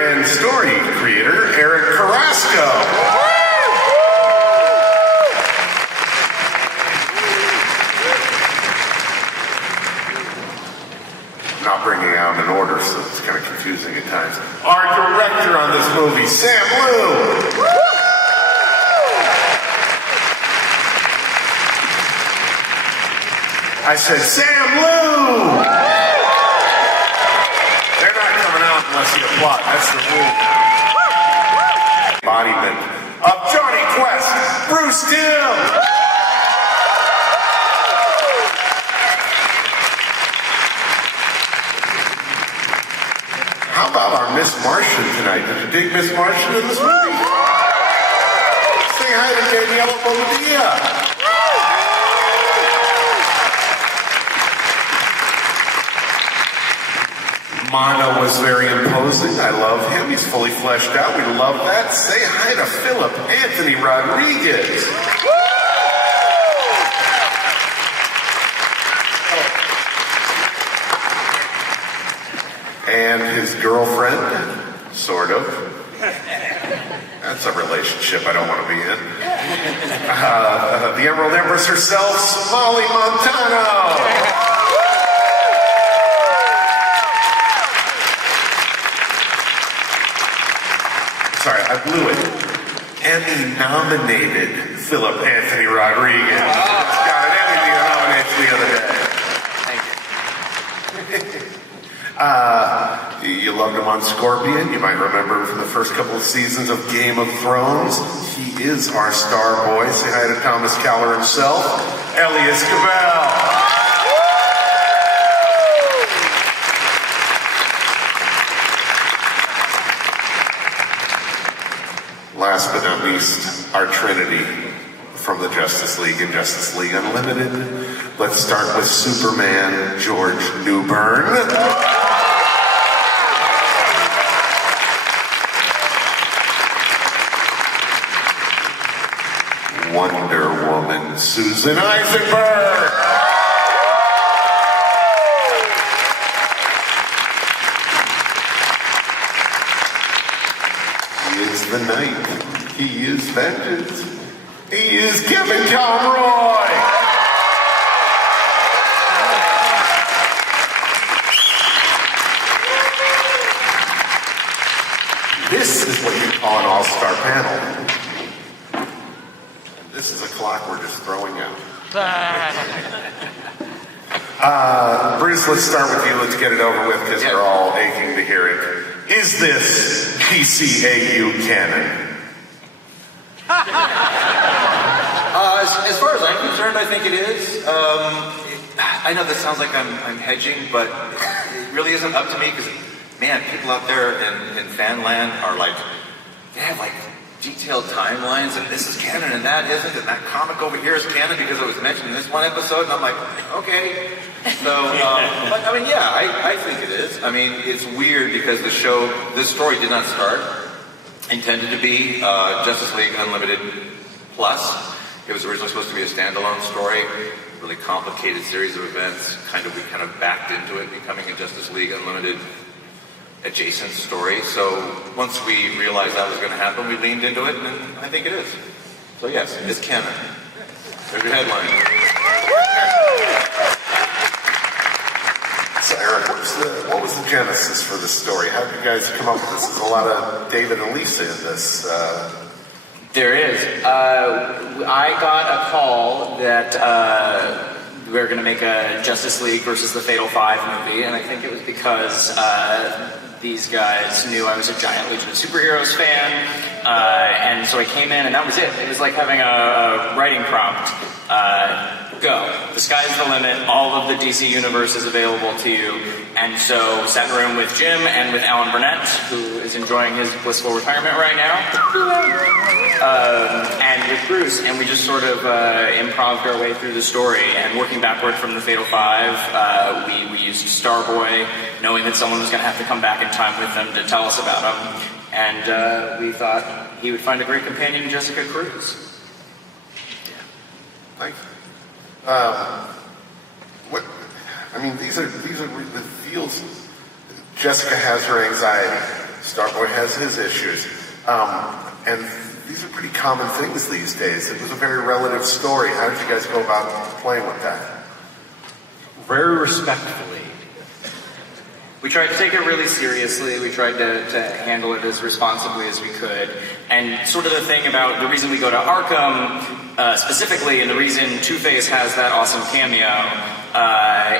And story creator, Eric Carrasco. Not bringing out an order, so it's kind of confusing at times. Our director on this movie, Sam Liu. I said, Sam Liu! They're not coming out unless you applaud. That's the rule. Embodiment of Johnny Quest, Bruce Timm. How about our Miss Martian tonight? Did you dig Miss Martian in this movie? Say hi to Daniela Bobadilla. Mono was very imposing. I love him. He's fully fleshed out. We love that. Say hi to Philip Anthony Rodriguez. And his girlfriend, sort of. That's a relationship I don't want to be in. The Emerald Empress herself, Molly Montano. Sorry, I blew it. Emmy-nominated Philip Anthony Rodriguez. Got an Emmy nomination the other day. Thank you. You loved him on Scorpion. You might remember him from the first couple of seasons of Game of Thrones. He is our star boy. Say hi to Thomas Caller himself, Elias Cabell. Last but not least, our Trinity from the Justice League and Justice League Unlimited. Let's start with Superman, George Newbern. Wonder Woman, Susan Eisenberg. He is the Knight. He is vengeance. He is Kevin Conroy. This is what you call an all-star panel. This is a clock we're just throwing out. Bruce, let's start with you. Let's get it over with because we're all aching to hear it. Is this PCAU canon? As far as I'm concerned, I think it is. I know this sounds like I'm hedging, but it really isn't up to me because, man, people out there in fan land are like, they have like detailed timelines, and this is canon and that isn't, and that comic over here is canon because it was mentioned in this one episode, and I'm like, okay. So, but I mean, yeah, I think it is. I mean, it's weird because this story did not start intended to be Justice League Unlimited Plus. It was originally supposed to be a standalone story, really complicated series of events. We kind of backed into it, becoming a Justice League Unlimited adjacent story. So once we realized that was going to happen, we leaned into it, and I think it is. So yes, it's canon. There's your headline. So Eric, what was the genesis for this story? How did you guys come up with this? There's a lot of David and Lisa in this. There is. I got a call that we were going to make a Justice League versus the Fatal Five movie, and I think it was because these guys knew I was a giant Legion of Superheroes fan, and so I came in, and that was it. It was like having a writing prompt. Go. The sky's the limit. All of the DC universe is available to you. And so sat in a room with Jim and with Alan Burnett, who is enjoying his blissful retirement right now, and with Bruce, and we just sort of improved our way through the story. And working backward from the Fatal Five, we used Starboy, knowing that someone was going to have to come back in time with them to tell us about him. And we thought he would find a great companion in Jessica Cruz. Thank you. What? I mean, these are the feels. Jessica has her anxiety. Starboy has his issues. And these are pretty common things these days. It was a very relative story. How did you guys go about playing with that? Very respectfully. We tried to take it really seriously. We tried to handle it as responsibly as we could. And sort of the thing about the reason we go to Arkham specifically, and the reason Two-Face has that awesome cameo,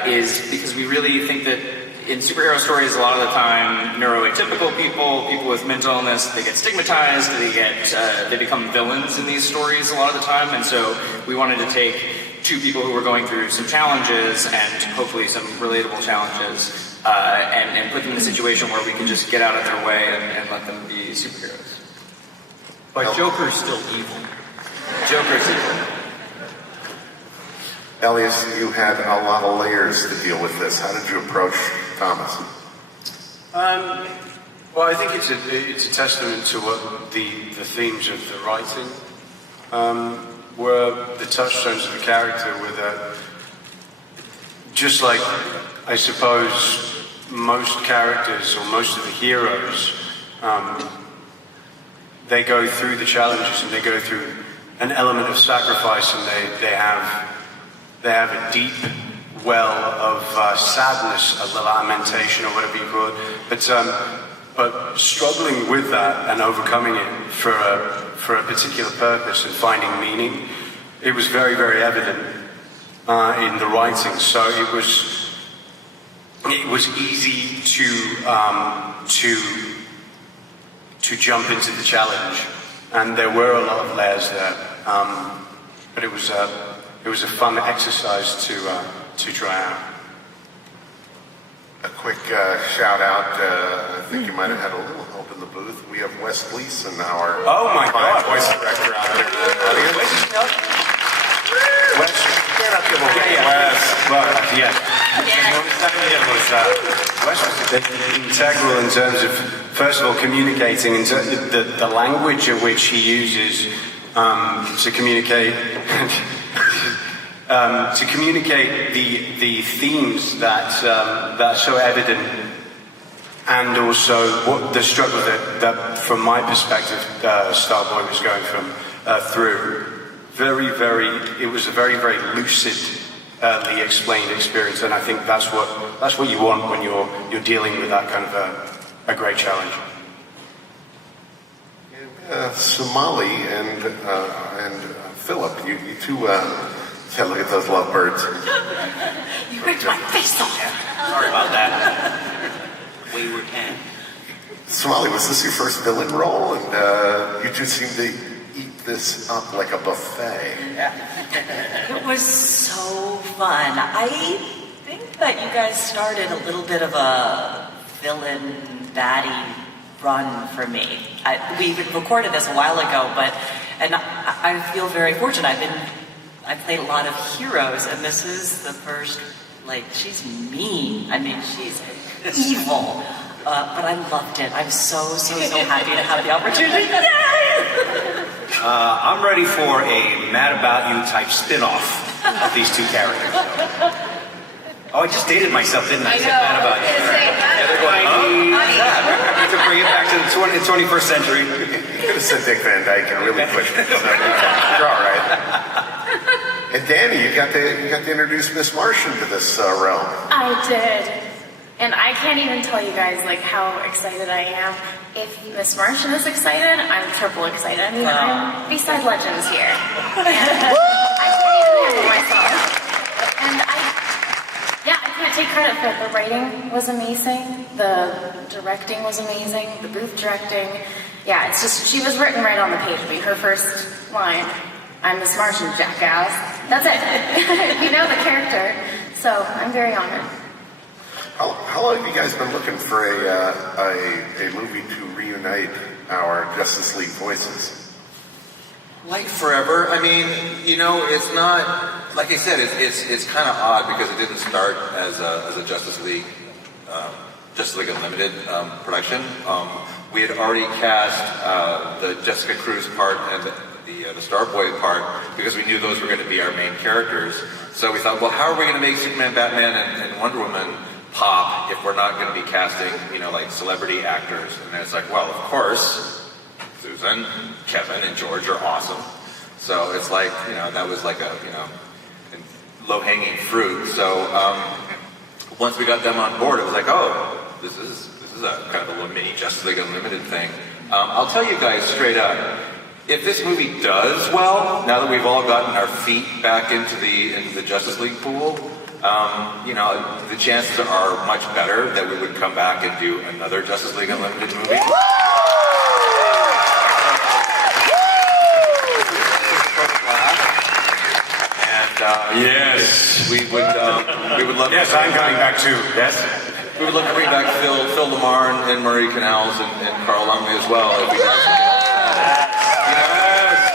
is because we really think that in superhero stories, a lot of the time, neuroatypical people with mental illness, they get stigmatized, they become villains in these stories a lot of the time. And so we wanted to take two people who were going through some challenges, and hopefully some relatable challenges, and put them in a situation where we can just get out of their way and let them be superheroes. But Joker's still evil. Joker's evil. Elias, you had a lot of layers to deal with this. How did you approach Thomas? Well, I think it's a testament to what the themes of the writing were, the touchstones of the character, were that just like, I suppose, most characters or most of the heroes, they go through the challenges and they go through an element of sacrifice, and they have a deep well of sadness, a lamentation, or whatever you call it. But struggling with that and overcoming it for a particular purpose and finding meaning, it was very, very evident in the writing. So it was easy to jump into the challenge, and there were a lot of layers there. But it was a fun exercise to try out. A quick shout out. I think you might have had a little help in the booth. We have Wes Gleason, our fine voice director out there. Wes, stand up, give a Wes. Wes was integral in terms of, first of all, communicating, in the language in which he uses to communicate. To communicate the themes that are so evident, and also what the struggle that from my perspective, Starboy was going through. It was a very, very lucidly explained experience, and I think that's what you want when you're dealing with that kind of a great challenge. Somali and Philip, you two. Yeah, look at those lovebirds. You ripped my face off. Sorry about that. Wayward hen. Somali, was this your first villain role? And you two seem to eat this up like a buffet. It was so fun. I think that you guys started a little bit of a villain baddie run for me. We recorded this a while ago, and I feel very fortunate. I played a lot of heroes, and this is the first, she's mean. I mean, she's evil. But I loved it. I'm so happy to have the opportunity. Yay! I'm ready for a Mad About You type spin-off of these two characters. Oh, I just dated myself, didn't I? I know. Mad About You. They're going, I could bring it back to the 21st century. You could have said Dick Van Dyke and really pushed it. So you're all right. And Danny, you got to introduce Miss Martian to this realm. I did. And I can't even tell you guys how excited I am. If Miss Martian is excited, I'm triple excited. I mean, I'm beside legends here. And I can't even handle myself. And I can't take credit for it. The writing was amazing. The directing was amazing. The booth directing. Yeah, it's just, she was written right on the page. Her first line, I'm Miss Martian, jackass. That's it. You know the character. So I'm very honored. How long have you guys been looking for a movie to reunite our Justice League voices? Like forever. I mean, it's not, like I said, it's kind of odd because it didn't start as a Justice League Unlimited production. We had already cast the Jessica Cruz part and the Starboy part because we knew those were going to be our main characters. So we thought, well, how are we going to make Superman, Batman, and Wonder Woman pop if we're not going to be casting, like celebrity actors. And then it's like, well, of course, Susan, Kevin, and George are awesome. So it's like, that was like a, low-hanging fruit. So once we got them on board, it was like, oh, this is a kind of a mini Justice League Unlimited thing. I'll tell you guys straight up, if this movie does well, now that we've all gotten our feet back into the Justice League pool, the chances are much better that we would come back and do another Justice League Unlimited movie. Yes. We would love. Yes, I'm coming back too. Yes. We would love to bring back Phil Lamar and Marie Canals and Carl Lumley as well. If we got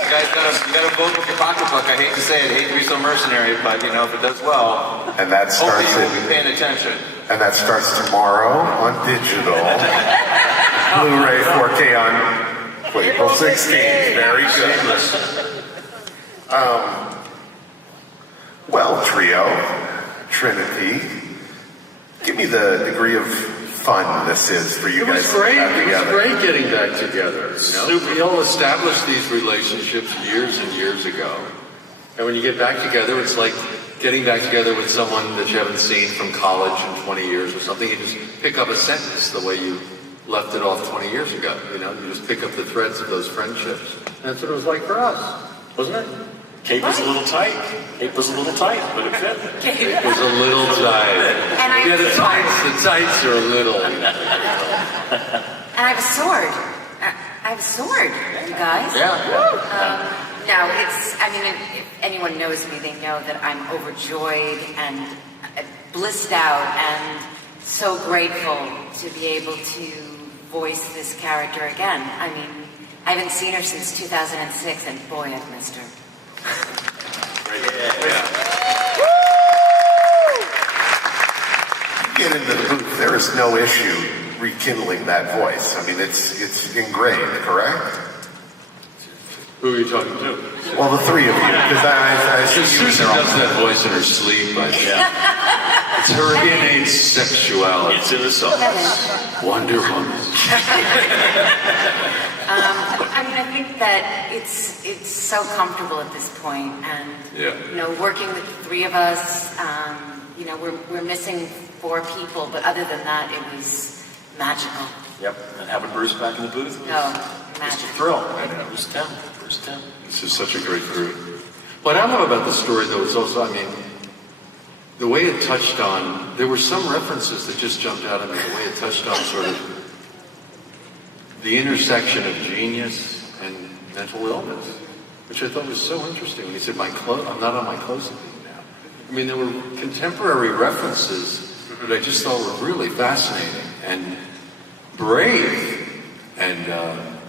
you guys gotta vote with your pocketbook. I hate to say it, I hate to be so mercenary, but if it does well, And that starts hopefully you'll be paying attention. And that starts tomorrow on digital. Blu-ray 4K on April 16th. Very good. Well, trio, Trinity, give me the degree of fun this is for you It was guys great. to have It was together. great getting back together. We all established these relationships years and years ago. And when you get back together, it's like getting back together with someone that you haven't seen from college in 20 years or something. You just pick up a sentence the way you left it off 20 years ago. You just pick up the threads of those friendships. And that's what it was like for us, wasn't it? Cape was a little tight. Cape was a little tight, but it fit. It was a little tight. And The tights are a little. And I have a sword. I have a sword, you guys. Yeah. No, if anyone knows me, they know that I'm overjoyed and blissed out and so grateful to be able to voice this character again. I haven't seen her since 2006, and boy, I've missed her. Get into the booth. There is no issue rekindling that voice. It's ingrained, correct? Who are you talking to? Well, the three of you, because I see you in Susan there all does that voice in her sleep. It's her innate sexuality. It's in the sauce. Wonder Woman. I think that it's so comfortable at this point, and working with the three of us, we're missing 4 people, but other than that, it was magical. Yep. And having Bruce back in the booth was No, just a magical. thrill. And it was Tim. Bruce Tim. This is such a great group. What I love about the story, though, is also, the way it touched on, there were some references that just jumped out at me, the way it touched on sort of the intersection of genius and mental illness, which I thought was so interesting when he said, I'm not on my closing now. There were contemporary references that I just thought were really fascinating and brave, and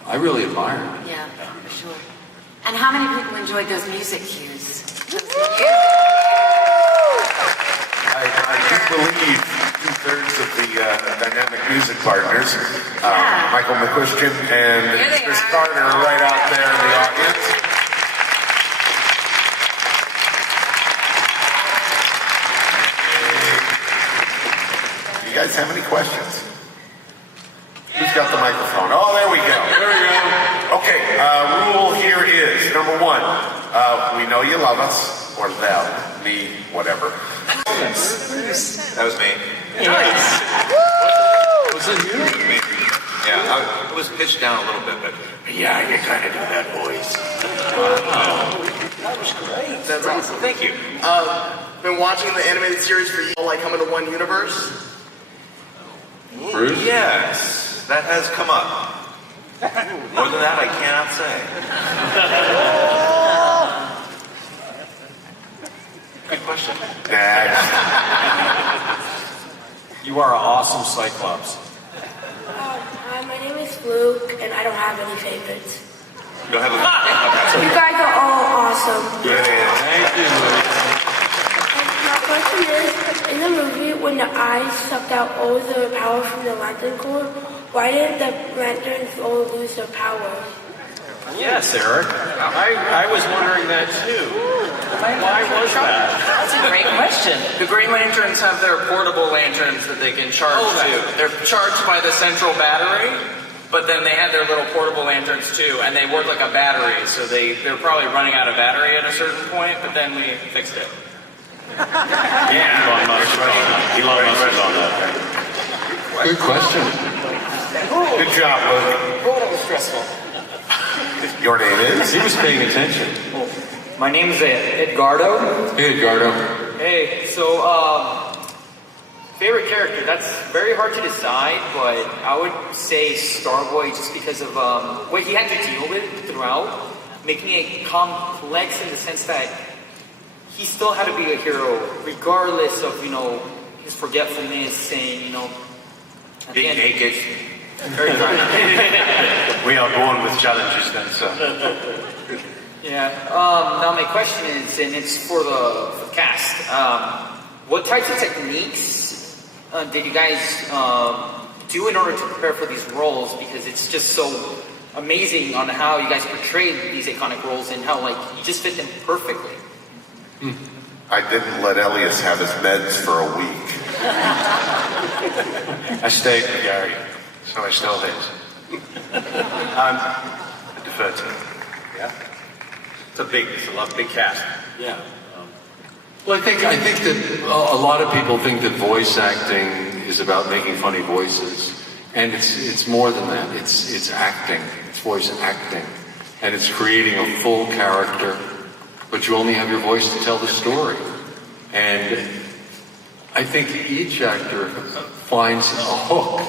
I really admired it. Yeah, for sure. And how many people enjoyed those music cues? I do believe 2/3 of the dynamic music partners, Michael McCuistion and Chris Carter, are right out there in the audience. You guys have any questions? Who's got the microphone? Oh, there we go. Okay, rule here is, number 1, we know you love us, or them, me, whatever. That was me. Was it you? Yeah, it was pitched down a little bit, but Yeah, you kind of do that voice. that was great. That's awesome. Thank you. Been watching the animated series for you, like come into one universe. Bruce? Yes, that has come up. More than that, I cannot say. Good question. Next. You are an awesome Cyclops. Hi, my name is Luke, and I don't have any favorites. You don't have a... You guys are all awesome. Thank you, Luke. And my question is, in the movie, when the eyes sucked out all the power from the lantern core, why didn't the lanterns all lose their power? Yes, Eric. I was wondering that too. Why was that? That's a great question. The Green Lanterns have their portable lanterns that they can charge to. They're charged by the central battery, but then they had their little portable lanterns too, and they work like a battery, so they're probably running out of battery at a certain point, but then we fixed it. Yeah. Elon Musk is on that. Good question. Good job, Luke. Oh, that was stressful. Your name is? He was paying attention. My name's Edgardo. Hey, Edgardo. Hey, so, favorite character, that's very hard to decide, but I would say Starboy just because of what he had to deal with throughout, making it complex in the sense that he still had to be a hero, regardless of, his forgetfulness and, Being naked. Very kind. We are born with challenges then, sir. Yeah. Now my question is, and it's for the cast. What types of techniques did you guys do in order to prepare for these roles? Because it's just so amazing on how you guys portrayed these iconic roles and how you just fit them perfectly. I didn't let Elias have his meds for a week. I stayed with Gary, so I stole his. I defer to him. Yeah. It's a big cast. Yeah. Well, I think that a lot of people think that voice acting is about making funny voices, and it's more than that. It's acting. It's voice acting, and it's creating a full character. But you only have your voice to tell the story, and I think each actor finds a hook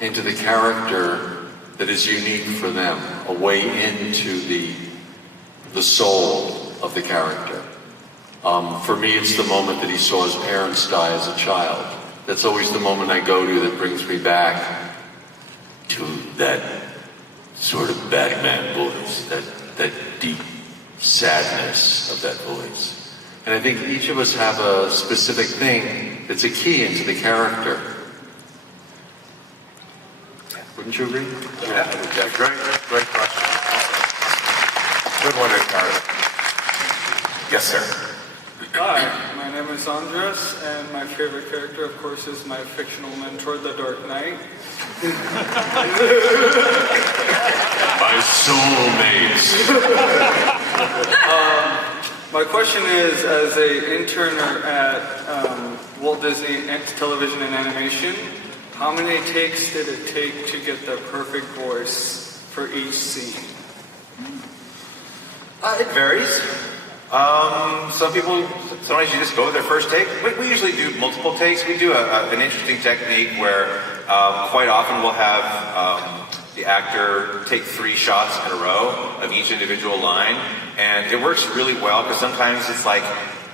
into the character that is unique for them, a way into the soul of the character. For me, it's the moment that he saw his parents die as a child. That's always the moment I go to that brings me back to that sort of Batman voice, that deep sadness of that voice. And I think each of us have a specific thing that's a key into the character. Wouldn't you agree? Yeah. Great question. Good one, Ricardo. Yes, sir. Hi, my name is Andres, and my favorite character, of course, is my fictional mentor, the Dark Knight. My soulmates. My question is, as an interner at Walt Disney Television and Animation, how many takes did it take to get the perfect voice for each scene? It varies. Sometimes you just go with their first take. We usually do multiple takes. We do an interesting technique where quite often we'll have the actor take 3 shots in a row of each individual line, and it works really well because sometimes it's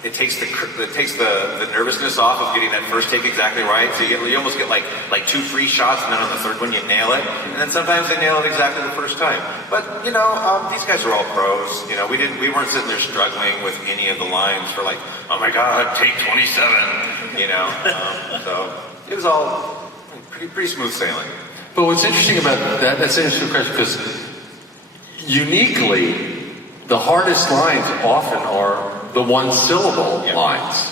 it takes the nervousness off of getting that first take exactly right. So you almost get like 2 free shots, and then on the third one you nail it. And then sometimes they nail it exactly the first time. But these guys are all pros. We weren't sitting there struggling with any of the lines for oh my God, take 27. So it was all pretty smooth sailing. But what's interesting about that's an interesting question because uniquely, the hardest lines often are the one-syllable lines.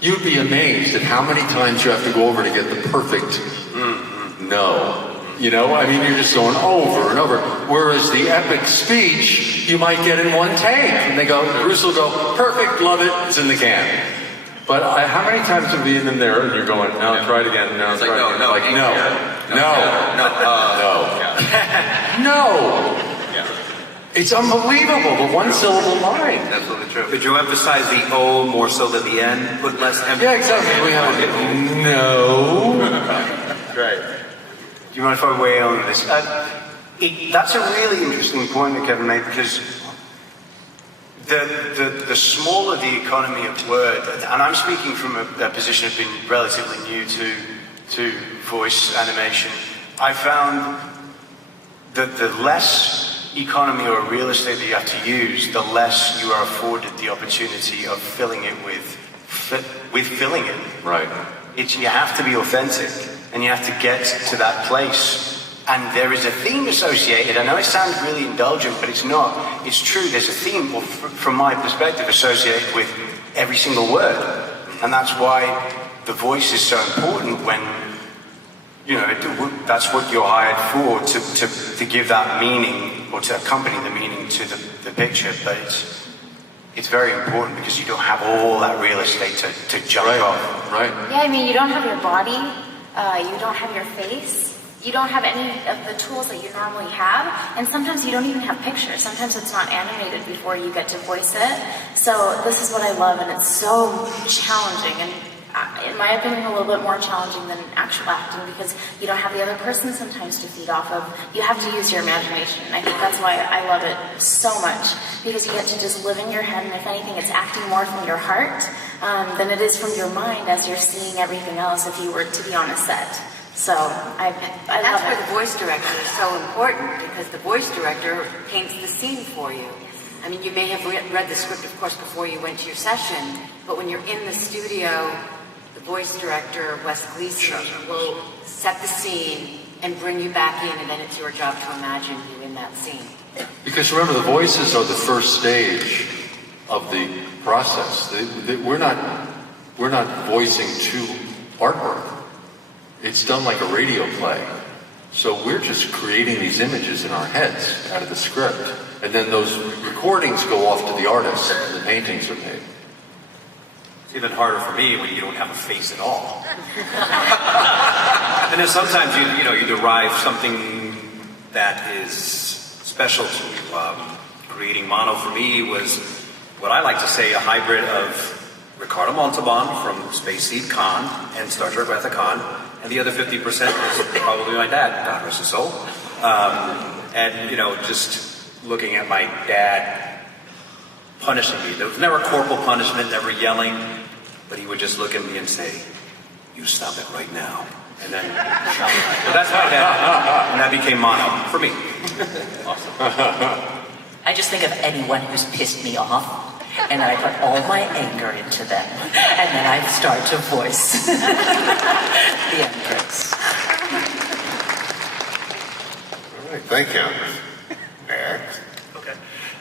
You'd be amazed at how many times you have to go over to get the perfect no. You're just going over and over. Whereas the epic speech, you might get in one take. And Bruce will go, perfect, love it, it's in the can. But how many times have you been in there and you're going, no, try it again, no, try it again. No. It's unbelievable, the one-syllable line. Absolutely true. Could you emphasize the O more so than the N? Put less emphasis? Yeah, exactly. We have no. Great. Do you mind if I weigh in on this? That's a really interesting point that Kevin made because the smaller the economy of word, and I'm speaking from a position of being relatively new to voice animation, I found that the less economy or real estate that you have to use, the less you are afforded the opportunity of filling it with filling it. Right. You have to be authentic, and you have to get to that place And there is a theme associated. I know it sounds really indulgent, but it's not. It's true. There's a theme, well, from my perspective, associated with every single word. And that's why the voice is so important when, you know, that's what you're hired for, to give that meaning, or to accompany the meaning to the picture. But it's very important because you don't have all that real estate to jump off. Right. Yeah, I mean, you don't have your body, you don't have your face, you don't have any of the tools that you normally have, and sometimes you don't even have pictures. Sometimes it's not animated before you get to voice it. So this is what I love, and it's so challenging, and in my opinion, a little bit more challenging than actual acting because you don't have the other person sometimes to feed off of. You have to use your imagination, and I think that's why I love it so much, because you get to just live in your head, and if anything, it's acting more from your heart than it is from your mind as you're seeing everything else if you were to be on a set. So I That's love where it. the voice director is so important, because the voice director paints the scene for you. I mean, you may have read the script, of course, before you went to your session, but when you're in the studio, the voice director, Wes Gleason, will set the scene and bring you back in, and then it's your job to imagine you in that scene. Because remember, the voices are the first stage of the process. We're not voicing to artwork. It's done like a radio play. So we're just creating these images in our heads out of the script. And then those recordings go off to the artists and the paintings are made. It's even harder for me when you don't have a face at all. And then sometimes you derive something that is special to you. Creating mono for me was what I like to say a hybrid of Ricardo Montalban from Space Seed Khan and Star Trek Wrath of Khan, and the other 50% is probably my dad, God rest his soul. And just looking at my dad punishing me. There was never corporal punishment, never yelling, but he would just look at me and say, "You stop it right now." And then, so that's my dad. And that became mono for me. Awesome. I just think of anyone who's pissed me off, and I put all my anger into them, and then I start to voice the Empress. All right, thank you. Next. Okay.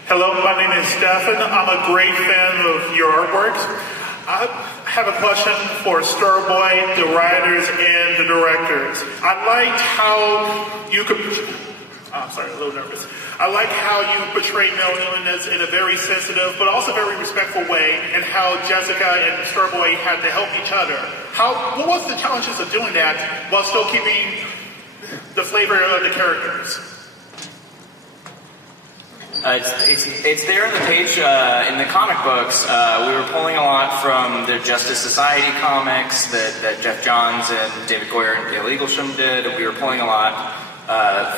Hello, my name is Stefan. I'm a great fan of your artworks. I have a question for Starboy, the writers, and the directors. I liked how you could... I'm sorry, a little nervous. I like how you portrayed Melanie in a very sensitive but also very respectful way, and how Jessica and Starboy had to help each other. What was the challenges of doing that while still keeping the flavor of the characters? It's there in the page in the comic books. We were pulling a lot from the Justice Society comics that Jeff Johns and David Goyer and Gail Eaglesham did. We were pulling a lot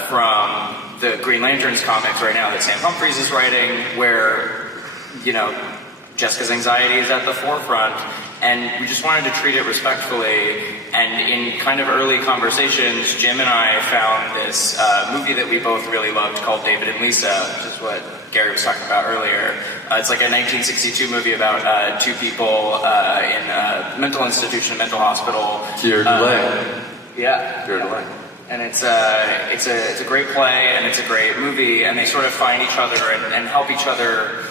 from the Green Lanterns comics right now that Sam Humphries is writing, where Jessica's anxiety is at the forefront, and we just wanted to treat it respectfully. And in kind of early conversations, Jim and I found this movie that we both really loved called David and Lisa, which is what Gary was talking about earlier. It's like a 1962 movie about two people in a mental institution, a mental hospital. Pierre Delay. Yeah. Pierre Delay. And it's a great play, and it's a great movie, and they sort of find each other and help each other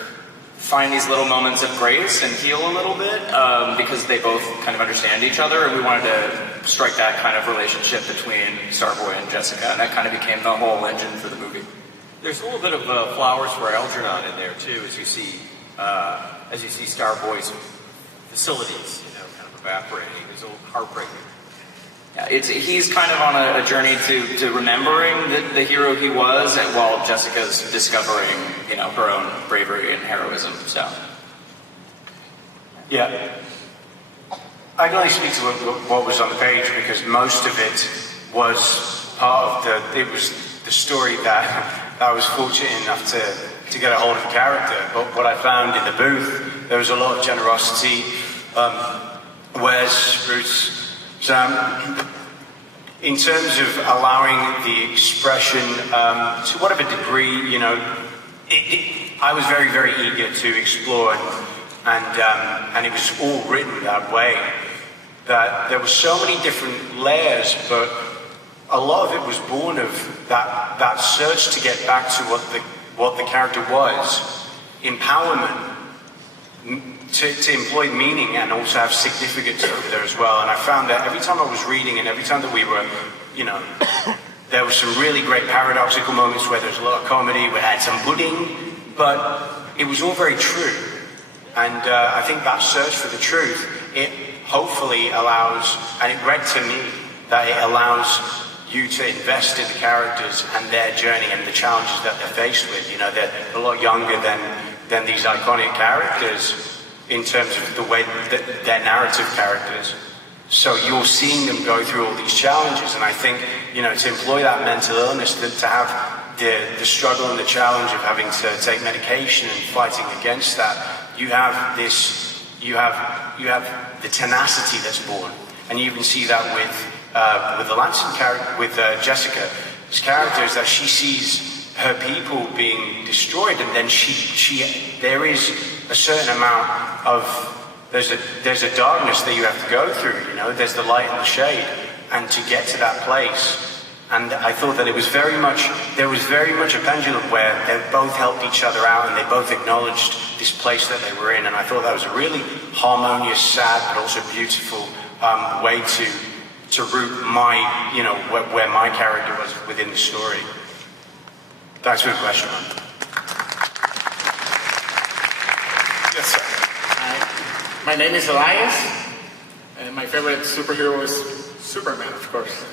find these little moments of grace and heal a little bit, because they both kind of understand each other, and we wanted to strike that kind of relationship between Starboy and Jessica, and that kind of became the whole engine for the movie. There's a little bit of flowers for Algernon in there too, as you see Starboy's facilities, kind of evaporating. It's a little heartbreaking. Yeah, he's kind of on a journey to remembering the hero he was, while Jessica's discovering, her own bravery and heroism. So, yeah, I can only speak to what was on the page, because most of it was part of it was the story that I was fortunate enough to get a hold of the character. But what I found in the booth, there was a lot of generosity. Wes, Bruce, Sam, in terms of allowing the expression to whatever degree, I was very, very eager to explore, and it was all written that way, that there were so many different layers, but a lot of it was born of that search to get back to what the character was, empowerment, to employ meaning and also have significance over there as well. And I found that every time I was reading and every time that we were, there were some really great paradoxical moments where there was a lot of comedy, we had some pudding, but it was all very true. And I think that search for the truth, it hopefully allows, and it read to me, that it allows you to invest in the characters and their journey and the challenges that they're faced with. They're a lot younger than these iconic characters in terms of the way that they're narrative characters. So you're seeing them go through all these challenges, and I think, to employ that mental illness, to have the struggle and the challenge of having to take medication and fighting against that, you have the tenacity that's born, and you even see that with the Lansing character, with Jessica's character, is that she sees her people being destroyed, and then there is a certain amount of there's a darkness that you have to go through. There's the light and the shade, and to get to that place. And I thought that there was very much a pendulum where they both helped each other out and they both acknowledged this place that they were in. And I thought that was a really harmonious, sad, but also beautiful way to root where my character was within the story. Thanks for the question, man. Yes, sir. My name is Elias, and my favorite superhero is Superman, of course.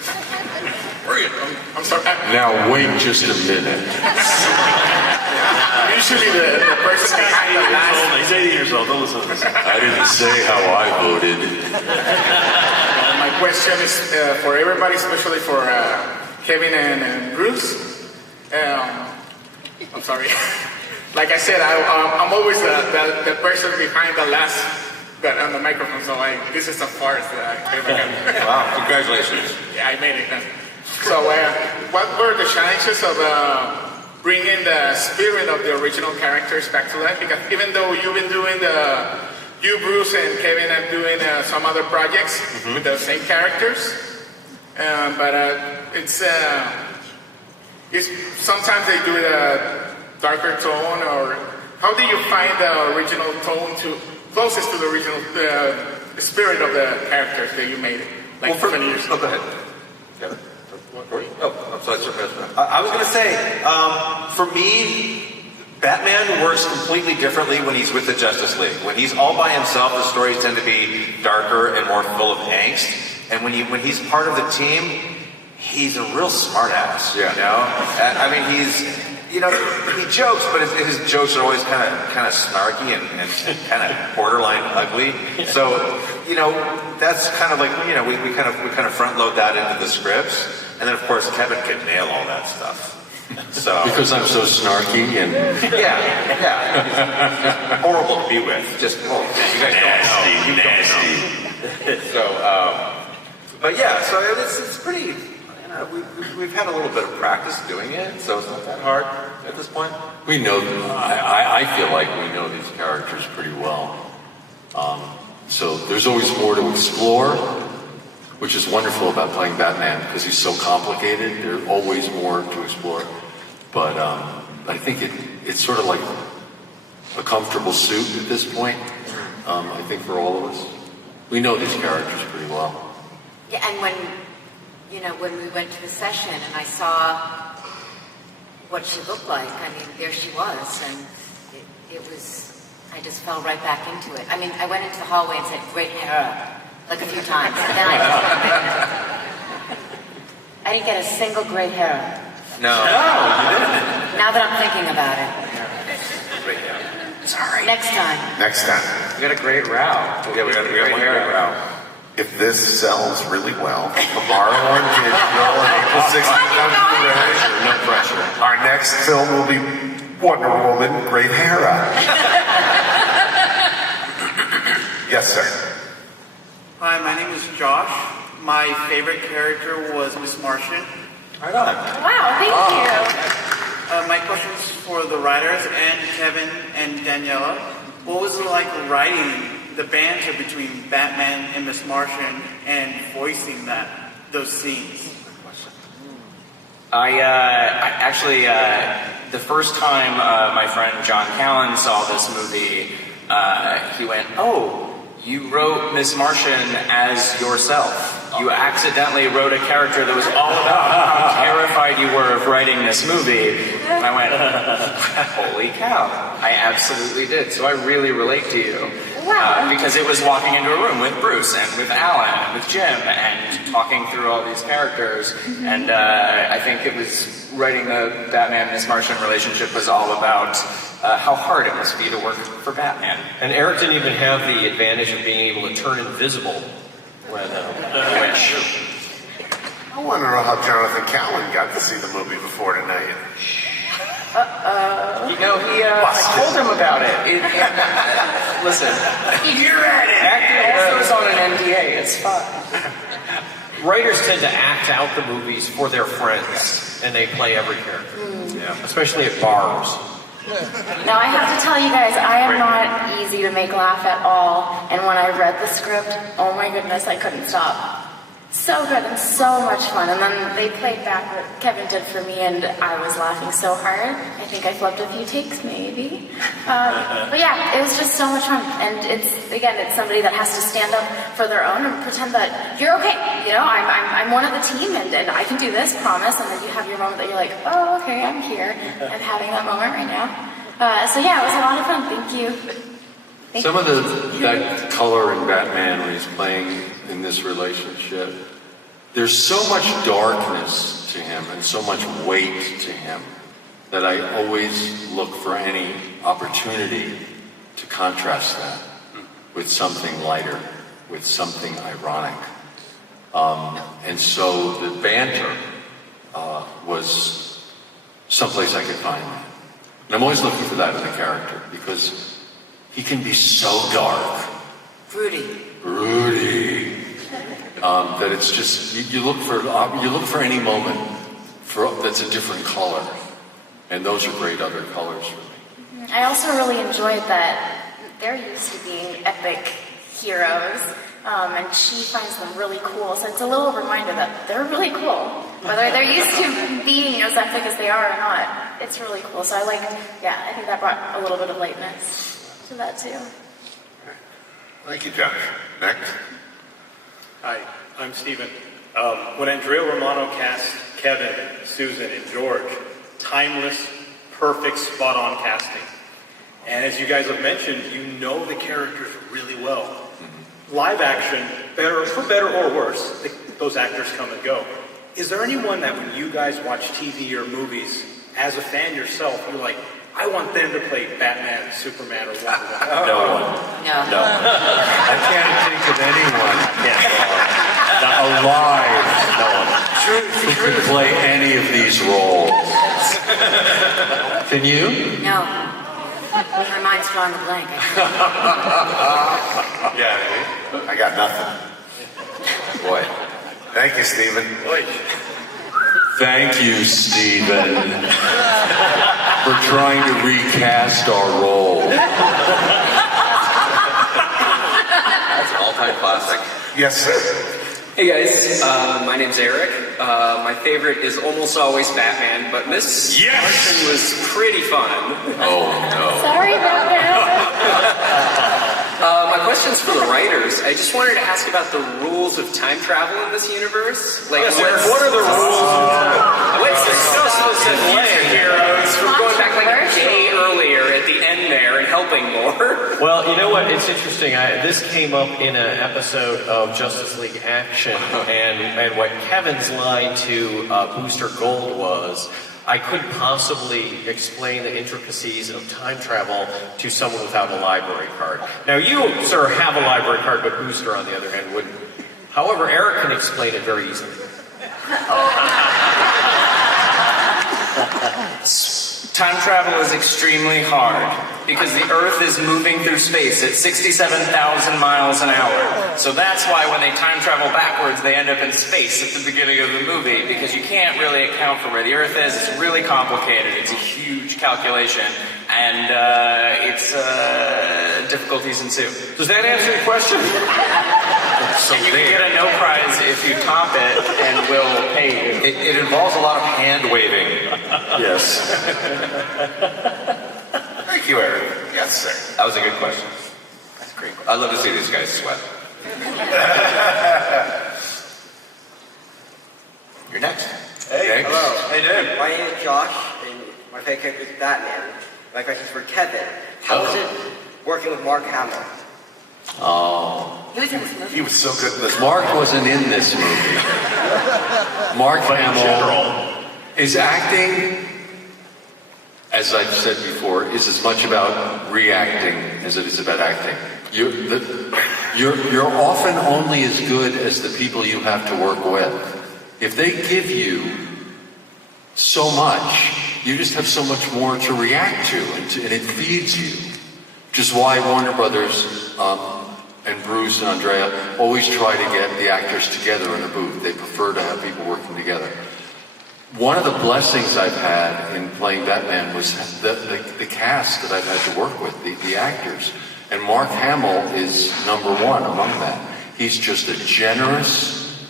I'm sorry. Now wait just a minute. Usually the person behind the last... He's 80 years old, don't listen to this. I didn't say how I voted. My question is for everybody, especially for Kevin and Bruce. I'm sorry. Like I said, I'm always the person behind the last but on the microphone, so this is the farce that I ever got. Wow, congratulations. Yeah, I made it. So what were the challenges of bringing the spirit of the original characters back to life? Because even though you've been doing you, Bruce, and Kevin are doing some other projects with the same characters, but it's sometimes they do a darker tone, or how do you find the original tone closest to the original spirit of the characters that you made, like 20 years ago? Oh, go ahead. Kevin. Oh, I'm sorry. I was going to say, for me, Batman works completely differently when he's with the Justice League. When he's all by himself, the stories tend to be darker and more full of angst. And when he's part of the team, he's a real smartass. Yeah. And, I mean, he jokes, but his jokes are always kind of snarky and kind of borderline ugly. So, that's kind of like, we kind of front load that into the scripts. And then, of course, Kevin can nail all that stuff. So because I'm so snarky and yeah, horrible to be with. Just you guys don't know. Nasty. So, but yeah, so it's pretty. We've had a little bit of practice doing it, so it's not that hard at this point. we know. I feel like we know these characters pretty well. So there's always more to explore, which is wonderful about playing Batman because he's so complicated. There's always more to explore. But I think it's sort of like a comfortable suit at this point. I think for all of us, we know these characters pretty well. Yeah, and when we went to the session and I saw what she looked like, I mean, there she was, and it was, I just fell right back into it. I mean, I went into the hallway and said, "Great Hera," like a few times, and then I didn't get a single Great Hera. No, you didn't. Now that I'm thinking about it. Great Hera. Sorry. Next time. We got a great route. Yeah, we got one great route. If this sells really well, tomorrow on digital on April 16th, no pressure. Our next film will be Wonder Woman, Great Hera. Yes, sir. Hi, my name is Josh. My favorite character was Miss Martian. Right on. Wow, thank you. My question is for the writers and Kevin and Daniela. What was it like writing the banter between Batman and Miss Martian and voicing those scenes? I actually, the first time my friend John Callan saw this movie, he went, "Oh, you wrote Miss Martian as yourself. You accidentally wrote a character that was all about how terrified you were of writing this movie." And I went, "Holy cow, I absolutely did." So I really relate to you. Wow. Because it was walking into a room with Bruce and with Alan and with Jim and talking through all these characters. And I think it was writing the Batman Miss Martian relationship was all about how hard it must be to work for Batman. And Eric didn't even have the advantage of being able to turn invisible when I want to know how Jonathan Cowan got to see the movie before tonight. You know, I told him about it. Listen, you're at it. Acting also is on an NDA. It's fine. Writers tend to act out the movies for their friends, and they play every character. Yeah, especially at bars. Now I have to tell you guys, I am not easy to make laugh at all. And when I read the script, oh my goodness, I couldn't stop. So good and so much fun. And then they played back what Kevin did for me, and I was laughing so hard. I think I flubbed a few takes, maybe. But yeah, it was just so much fun. And it's somebody that has to stand up for their own and pretend that you're okay. You know, I'm one of the team, and I can do this, promise. And then you have your moment that you're like, oh, okay, I'm here. I'm having that moment right now. So yeah, it was a lot of fun. Thank you. Some of that color in Batman when he's playing in this relationship, there's so much darkness to him and so much weight to him that I always look for any opportunity to contrast that with something lighter, with something ironic. And so the banter was someplace I could find that. And I'm always looking for that in a character because he can be so dark. Broody. That it's just you look for any moment that's a different color, and those are great other colors for me. I also really enjoyed that they're used to being epic heroes, and she finds them really cool. So it's a little reminder that they're really cool, whether they're used to being as epic as they are or not. It's really cool. So I think that brought a little bit of lightness to that too. Thank you, Josh. Next. Hi, I'm Steven. When Andrea Romano cast Kevin, Susan, and George, timeless, perfect, spot-on casting. And as you guys have mentioned, you know the characters really well. Live action, for better or worse, those actors come and go. Is there anyone that when you guys watch TV or movies, as a fan yourself, you're like, I want them to play Batman, Superman, or Wonder Woman? No one. No. I can't think of anyone alive who could play any of these roles. Can you? No. My mind's drawing a blank. Yeah, I got nothing. Boy. Thank you, Stephen. Thank you, Stephen, for trying to recast our role. That's an all-time classic. Yes, sir. Hey guys, my name's Eric. My favorite is almost always Batman, but Miss Martian was pretty fun. Oh no. Sorry about that. My question's for the writers. I just wanted to ask about the rules of time travel in this universe. Like, what are the rules? What's the future heroes from going back like a day earlier at the end there and helping more? Well, you know what? It's interesting. This came up in an episode of Justice League Action, and what Kevin's line to Booster Gold was, I couldn't possibly explain the intricacies of time travel to someone without a library card. Now, you, sir, have a library card, but Booster, on the other hand, wouldn't. However, Eric can explain it very easily. Time travel is extremely hard because the Earth is moving through space at 67,000 miles an hour. So that's why when they time travel backwards, they end up in space at the beginning of the movie, because you can't really account for where the Earth is. It's really complicated. It's a huge calculation. and difficulties ensue. Does that answer your question? And you can get a no prize if you top it, and we'll pay you. It involves a lot of hand waving. Yes. Thank you, Eric. Yes, sir. That was a good question. That's great. I love to see these guys sweat. You're next. Hey, Thanks. hello. How you doing? My name is Josh, and my favorite character is Batman. My question is for Kevin. How was it working with Mark Hamill? Oh. He was in this movie. He was so good in this. Mark wasn't in this movie. Mark Hamill is acting, as I've said before, is as much about reacting as it is about acting. You're often only as good as the people you have to work with. If they give you so much, you just have so much more to react to, and it feeds you. Which is why Warner Brothers and Bruce and Andrea always try to get the actors together in a booth. They prefer to have people working together. One of the blessings I've had in playing Batman was the cast that I've had to work with, the actors. And Mark Hamill is number one among that. He's just a generous,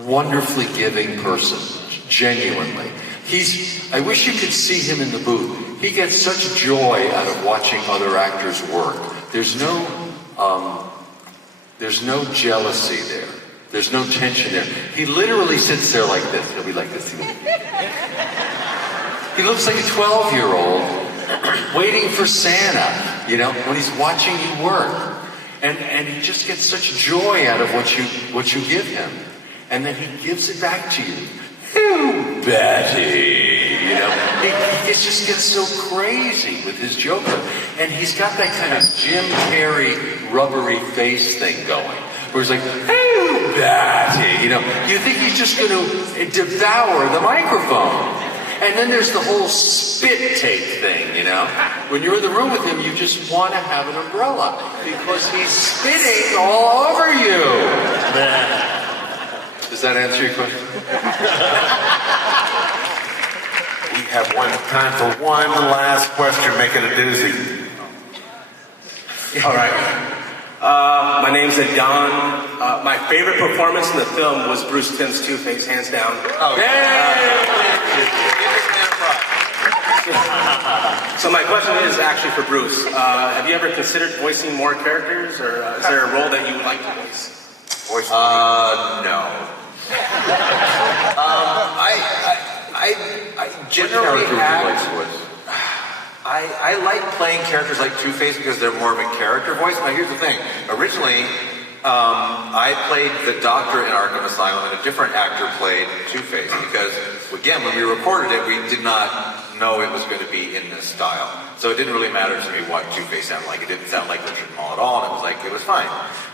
wonderfully giving person, genuinely. I wish you could see him in the booth. He gets such joy out of watching other actors work. There's no jealousy there. There's no tension there. He literally sits there like this. He'll be like this. He looks like a 12-year-old waiting for Santa, when he's watching you work. And he just gets such joy out of what you give him. And then he gives it back to you. Oh, Betty, he just gets so crazy with his Joker. And he's got that kind of Jim Carrey rubbery face thing going. Where he's like, oh, Betty, you think he's just going to devour the microphone. And then there's the whole spit take thing, When you're in the room with him, you just want to have an umbrella because he's spitting all over you. Does that answer your question? We have time for one last question. Make it a doozy. All right. My name's Don. My favorite performance in the film was Bruce Timm's Two-Face, hands down. Oh, So my question is actually for Bruce. Have you ever considered voicing more characters, or is there a role that you would like to voice? No. I generally I like playing characters like Two-Face because they're more of a character voice. Now here's the thing. Originally, I played the Doctor in Arkham Asylum and a different actor played Two-Face because, again, when we recorded it, we did not know it was going to be in this style. So it didn't really matter to me what Two-Face sounded like. It didn't sound like Richard Mall at all, and it was fine.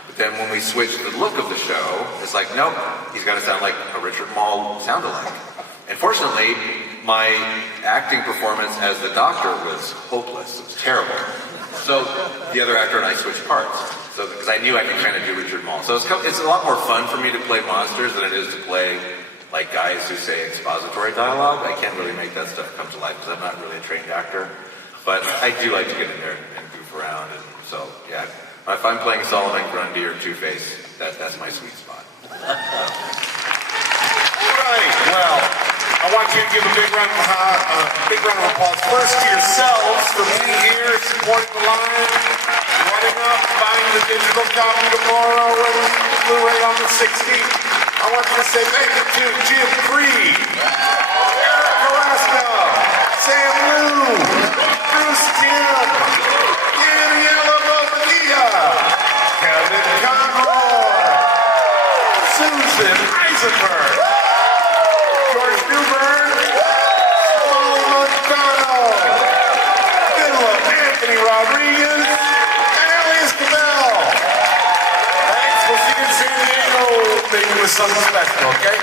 But then when we switched the look of the show, it's like, nope, he's got to sound like a Richard Mall sound-alike. And fortunately, my acting performance as the Doctor was hopeless. It was terrible. So the other actor and I switched parts. So because I knew I could kind of do Richard Mall. So it's a lot more fun for me to play monsters than it is to play like guys who say expository dialogue. I can't really make that stuff come to life because I'm not really a trained actor. But I do like to get in there and goof around. And so, yeah, if I'm playing Solomon Grundy or Two-Face, that's my sweet spot. All right, well, I want you to give a big round of applause first to yourselves for being here, supporting the line, running up, buying the digital copy tomorrow, and Blu-ray on the 16th. I want you to say thank you to Jim Freed, Eric Carrasco, Sam Liu, Bruce Tim, Daniela Bobadilla, Kevin Conroy, Susan Eisenberg, George Newbern, Molly Montano, Philip Anthony Rodriguez, and Elias Cabell. Thanks, we'll see you in San Diego. Maybe with something special, okay?